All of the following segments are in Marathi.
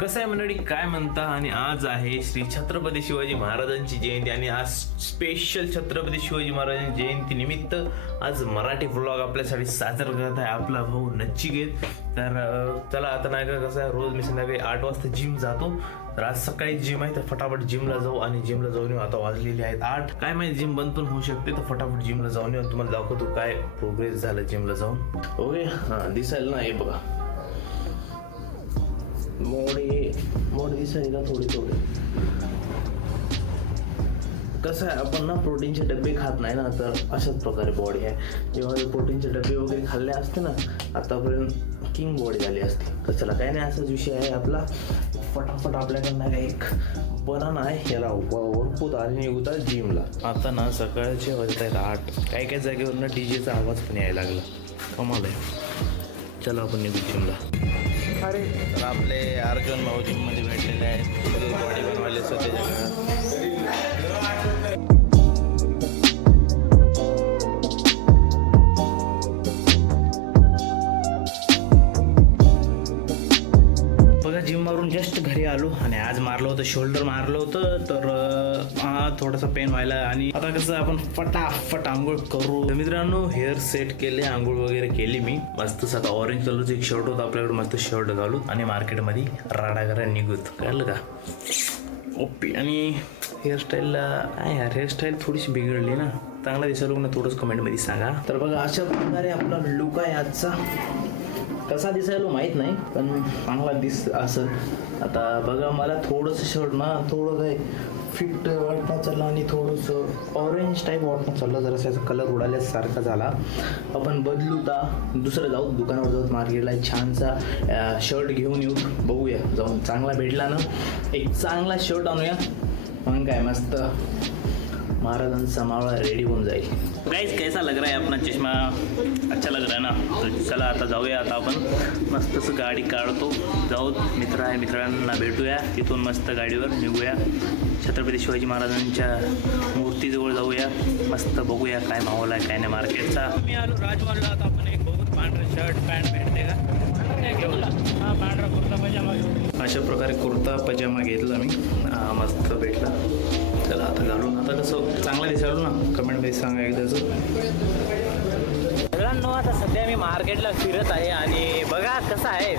कसं आहे मंडळी, काय म्हणता, आणि आज आहे श्री छत्रपती शिवाजी महाराजांची जयंती आणि आज स्पेशल छत्रपती शिवाजी महाराजांची जयंती निमित्त आज मराठी व्लॉग आपल्यासाठी सादर करत आहे आपला भाऊ नचिकेत. तर चला आता नाही का, कसं आहे, रोज मी संध्याकाळी 8 वाजता जिम जातो, तर आज सकाळी जिम आहे तर फटाफट जिमला जाऊ आणि जिमला जाऊन येऊ. आता वाजलेली आहेत 8, काय माहिती जिम बंद पण होऊ शकते, तर फटाफट जिमला जाऊन येऊ. तुम्हाला दाखवतो काय प्रोग्रेस झालं जिमला जाऊन. ओके, हां दिसायला ना, हे बघा मोड दिसायला का थोडे. कसं आहे, आपण ना प्रोटीनचे डबे खात नाही ना, तर अशाच प्रकारे बॉडी आहे. जेव्हा प्रोटीनचे डबे वगैरे खाल्ले असते ना, आतापर्यंत किंग बॉडी झाली असते. तर चला काय नाही, असाच विषय आहे आपला. फटाफट आपल्याकडनं एक बनाना आहे, याला वरपूत आणि निघतात जिमला. आता ना सकाळचे वाजत आहेत 8. काही जागेवरनं डीजेचा आवाज पण यायला लागला, कमाल आहे. चला आपण निघू जिमला. तर आपले अर्जुन भाऊ जिममध्ये भेटलेले आहेत, बॉडी बनवायला स्वतःच्या. जिम मारून जस्ट घरी आलो आणि आज मारलं होतं, शोल्डर मारलं होतं, तर थोडासा पेन व्हायला. आणि आता कसं आपण फटाफट आंघोळ करू. तर मित्रांनो, हेअर सेट केले, आंघोळ वगैरे केली मी मस्त. आता ऑरेंज कलरचं एक शर्ट होतं आपल्याकडे, मस्त शर्ट घालू आणि मार्केटमध्ये राडा करा निघूत, कळलं का. ओपी. आणि हेअरस्टाईलला काय यार, हेअरस्टाईल थोडीशी बिघडली ना, चांगला दिसायला ना, थोडंच कमेंटमध्ये सांगा. तर बघा अशा प्रकारे आपला लुक आहे आजचा. कसा दिसायला माहीत नाही, पण चांगला असं. आता बघा, मला थोडंसं शर्ट ना थोडं काय फिट वाटणं चाललं आणि थोडंसं ऑरेंज टाईप वाटणं चाललं, जरा त्याचा कलर उडाल्यासारखा झाला. आपण बदलू का दुसरं जाऊ, दुकानावर जाऊ, मार्केटला एक छानसा शर्ट घेऊन येऊ, बघूया जाऊन. चांगला भेटला ना, एक चांगला शर्ट आणूया, मग काय मस्त महाराजांचा मावळा रेडी होऊन जाईल. गाइस, कैसा लग रहा है अपना चष्मा? अच्छा लग रहा है ना? तो चला आता जाऊया. आता आपण मस्त गाडी काढतो, जाऊ. मित्रांना भेटूया, तिथून मस्त गाडीवर निघूया, छत्रपती शिवाजी महाराजांच्या मूर्तीजवळ जाऊया, मस्त बघूया काय माहोल आहे काय नाही मार्केटचा. मी आलो राजवाडला. आता आपण एक बघूत पांढरा शर्ट पॅन्ट भेटते का घेऊन. हा, पांढरा कुर्ता पजामा घेऊन. अशा प्रकारे कुर्ता पजामा घेतला मी, मस्त भेटला. चला आता घालून, आता कसं चांगलं दिसायलो ना, कमेंटमध्ये सांगा एकदाच. मित्रांनो, आता सध्या मी मार्केटला फिरत आहे आणि बघा कसं आहे,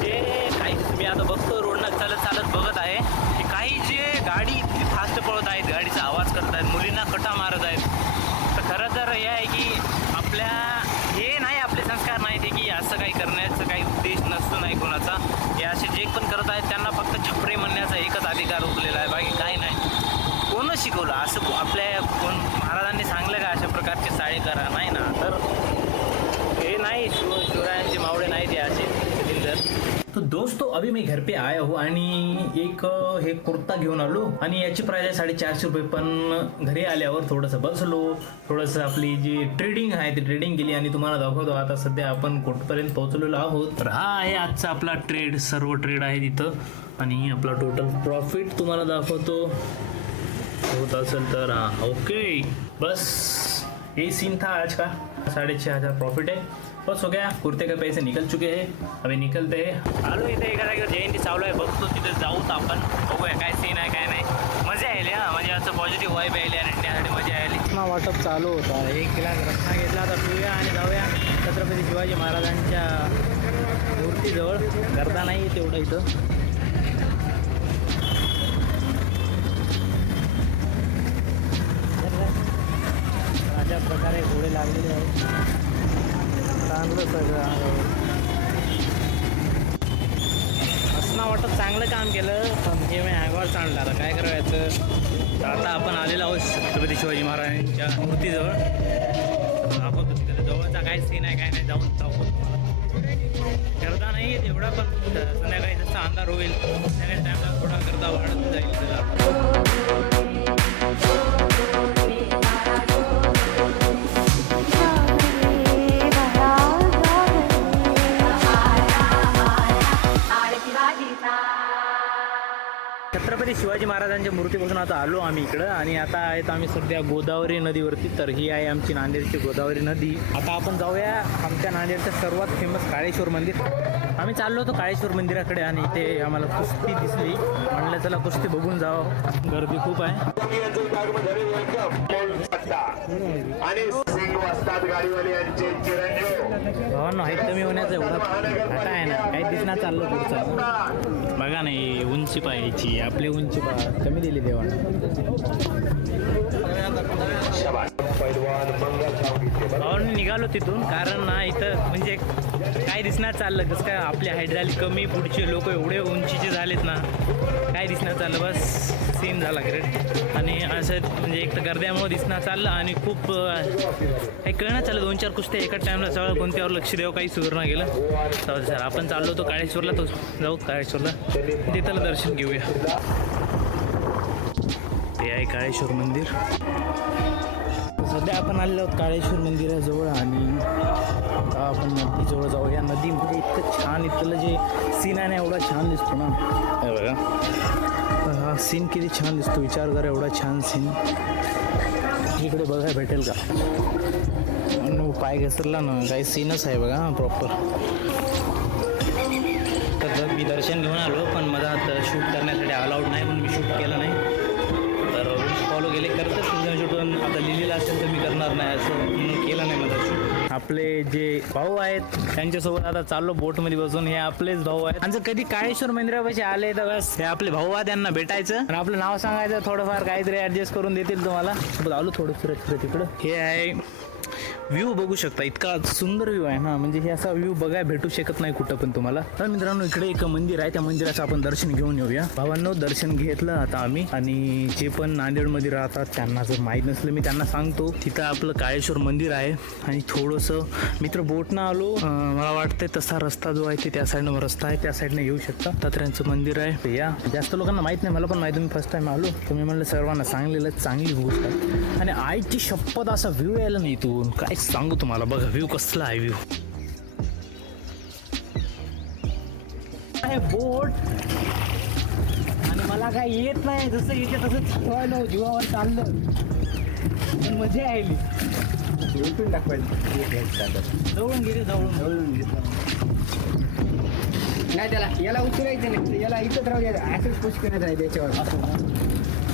जे काही मी आता बघतो रोडनं चालत बघत आहे की काही जे गाडी फास्ट पळत आहेत, गाडीचा आवाज करत आहेत, मुलींना कटा मारत आहेत. तर खरं तर हे आहे की हे नाही, आपले संस्कार नाही ते की असं काही करण्याचं काही उद्देश नसतो नाही कोणाचा. हे असे जे पण करत आहेत त्यांना फक्त छपरे म्हणण्याचा एकच अधिकार उरलेला आहे, बाकी काही नाही. कोण शिकवलं असं? आपल्या कोण महाराजांनी सांगलं का अशा प्रकारचे साडे करा? नाही ना. तर हे नाही, शिवरायांचे मावळे नाही ते असे. तो दोस्तों, अभी मैं घर पे आया हूँ आणि एक हे कुर्ता घेऊन आलो आणि याची प्राइस आहे 450 रुपये. पण घरी आल्यावर थोडंसं बसलो, थोडंसं आपली जी ट्रेडिंग आहे ती ट्रेडिंग केली आणि तुम्हाला दाखवतो आता सध्या आपण कुठपर्यंत पोहोचलेलो आहोत. तर हा आहे आजचा आपला ट्रेड, सर्व ट्रेड आहे तिथं आणि आपला टोटल प्रॉफिट तुम्हाला दाखवतो. होत असेल तर हाँ ओके, बस यही सीन था आज का. 6,500 प्रॉफिट है, बस हो गया. कुर्ते के पैसे निकल चुके हैं, अभी निकलते हैं. आलो इथे एका जागेवर जयंती चालू आहे, बघतो तिथे जाऊत आपण, बघूया काय सीन आहे काय नाही. मजा आली हा, म्हणजे असं पॉझिटिव्ह वाईब आली आणि त्यासाठी मजा आली. रत्ना वाटप चालू होता, 1 किलो रत्ना घेतला. आता पिऊया आणि जाऊया छत्रपती शिवाजी महाराजांच्या मूर्तीजवळ. गर्दा नाही तेवढं इथं. अशा प्रकारे घोडे लागलेले आहेत, चांगलं सगळं. असं वाटत चांगलं काम केलं, पण हे मी आगावर चाललं. आता काय करायचं. तर आता आपण आलेलो आहोत छत्रपती शिवाजी महाराजांच्या मूर्तीजवळ. दाखवतो तिथे जवळचा काय सीन आहे काय नाही, जाऊन दाखवतो तुम्हाला. गर्दा नाही आहे तेवढा, पण संध्याकाळी जसा अंधार होईल संध्याकाळी टाईमला थोडा गर्दा वाढत जाईल. छत्रपती शिवाजी महाराजांच्या मूर्तीपासून आता आलो आम्ही इकडं आणि आता आहेत आम्ही सध्या गोदावरी नदीवरती. तर ही आहे आमची नांदेडची गोदावरी नदी. आता आपण जाऊया आमच्या नांदेडचं सर्वात फेमस काळेश्वर मंदिर. आम्ही चाललो होतो काळेश्वर मंदिराकडे आणि इथे आम्हाला कुस्ती दिसली. म्हणलं चला कुस्ती बघून जावं. गर्दी खूप आहे. भावांनो हाईट कमी होण्याचा एवढा घाटा आहे ना, काही दिसणार चाललं पुढचं. बघा नाही उंची पाहायची, आपली उंची कमी दिली देवाने. भावांनी निघालो तिथून कारण ना इथं म्हणजे काय दिसणार चाललं कसं काय आपली हाईट झाली कमी, पुढचे लोक एवढे उंचीचे झालेत ना काय दिसणार चाललं. बस सीन झाला ग्रेट. आणि असं म्हणजे एक तर गर्द्यामुळे दिसणार चाललं आणि खूप काही कळणार चाललं. 2-4 कुस्त्या एका टाईमला चालू, कोणत्यावर लक्ष द्यावं काही सुधारणा गेलं. तर सर आपण चाललो होतो काळेश्वरला, तो जाऊ काळेश्वरला तिथलं दर्शन घेऊया. हे आहे काळेश्वर मंदिर. सध्या आपण आलेलो आहोत काळेश्वर मंदिराजवळ आणि आपण नदीजवळ जाऊ. या नदीमध्ये इतकं छान इथलं जे सीन आहे ना एवढा छान दिसतो ना. हे बघा हा सीन किती छान दिसतो, विचार करा एवढा छान सीन इकडे बघायला भेटेल का. पाय घसरला ना काही सीनच आहे बघा प्रॉपर. तर मी दर्शन घेऊन आलो पण मला शूट करण्यासाठी अलाउड नाही म्हणून मी शूट केलं नाही. तर रूल्स फॉलो केले करतच शूट. आता लिहिलेलं असेल तर मी करणार नाही असं म्हणून केलं नाही माझा शूट. आपले जे भाऊ आहेत त्यांच्यासोबत आता चाललो बोटमध्ये बसून. हे आपलेच भाऊ आहेत. आणि कधी काळेश्वर मंदिरापाशी आले तर बस हे आपले भाऊ आहेत, त्यांना भेटायचं आणि आपलं नाव सांगायचं, थोडंफार काहीतरी ॲडजस्ट करून देतील तुम्हाला. आलो थोडं फिरत तिकडं. हे आहे व्ह्यू बघू शकता, इतका सुंदर व्ह्यू आहे ना, म्हणजे हे असा व्ह्यू बघायला भेटू शकत नाही कुठं पण तुम्हाला. तर मित्रांनो इकडे एक मंदिर आहे, त्या मंदिराचं आपण दर्शन घेऊन येऊया. भावांनो दर्शन घेतलं आता आम्ही. आणि जे पण नांदेडमध्ये राहतात त्यांना जर माहीत नसलं मी त्यांना सांगतो, तिथं आपलं काळेश्वर मंदिर आहे. आणि थोडंसं मित्र बोटनं आलो, मला वाटतंय तसा रस्ता जो आहे ते त्या साईडनं रस्ता आहे, त्या साईडनं येऊ शकता. दत्तात्र्यांचं मंदिर आहे. या जास्त लोकांना माहीत नाही, मला पण माहिती, मी फर्स्ट टाइम आलो तर मी म्हणलं सर्वांना सांगलेलं चांगली गोष्ट आहे. आणि आईची शपथ असा व्ह्यू यायला नाही इथून काय सांगू तुम्हाला. बघा व्ह्यू कसला आहे. व्ह्यू आहे बोट आणि मला काय येत नाही, जसं येते तसं चालवायला जीवावर चाललं पण मजा आली. जवळून गेले जवळून नाही त्याला याला उचलायचं नाही, याला इथंच राहू द्यायचं. असंच पुश करण्यात आहे त्याच्यावर.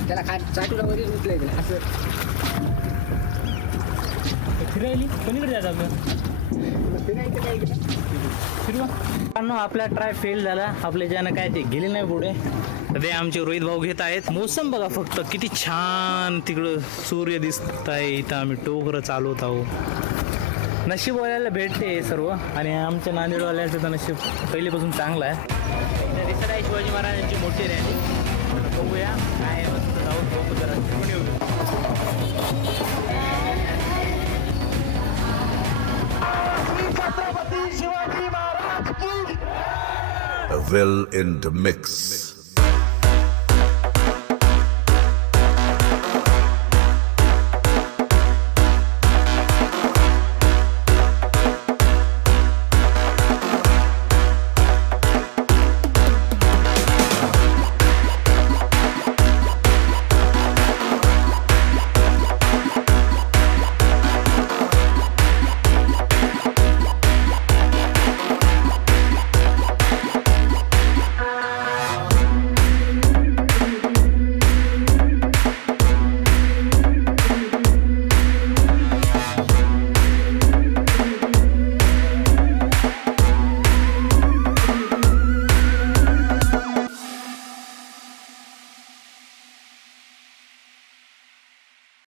त्याला चाटूला वगैरे उचलायचं असं. फिरायली कोणीकडे जायचं आपलं फिरायचं काय फिरवा. आपला ट्राय फेल झाला. आपल्या ज्यानं काय ते गेले नाही पुढे. ते आमचे रोहित भाऊ घेत आहेत. मोसम बघा फक्त किती छान, तिकडं सूर्य दिसत आहे. इथं आम्ही टोकरं चालवत आहोत. नशीब वाल्याला भेटते सर्व आणि आमच्या नांदेडवाल्याचं तर नशीब पहिलेपासून चांगलं आहे. दिसत आहे शिवाजी महाराजांची मोठी रॅली. बघूया काय मस्त जाऊन बघू जरा फिरून येऊ. A will in the mix.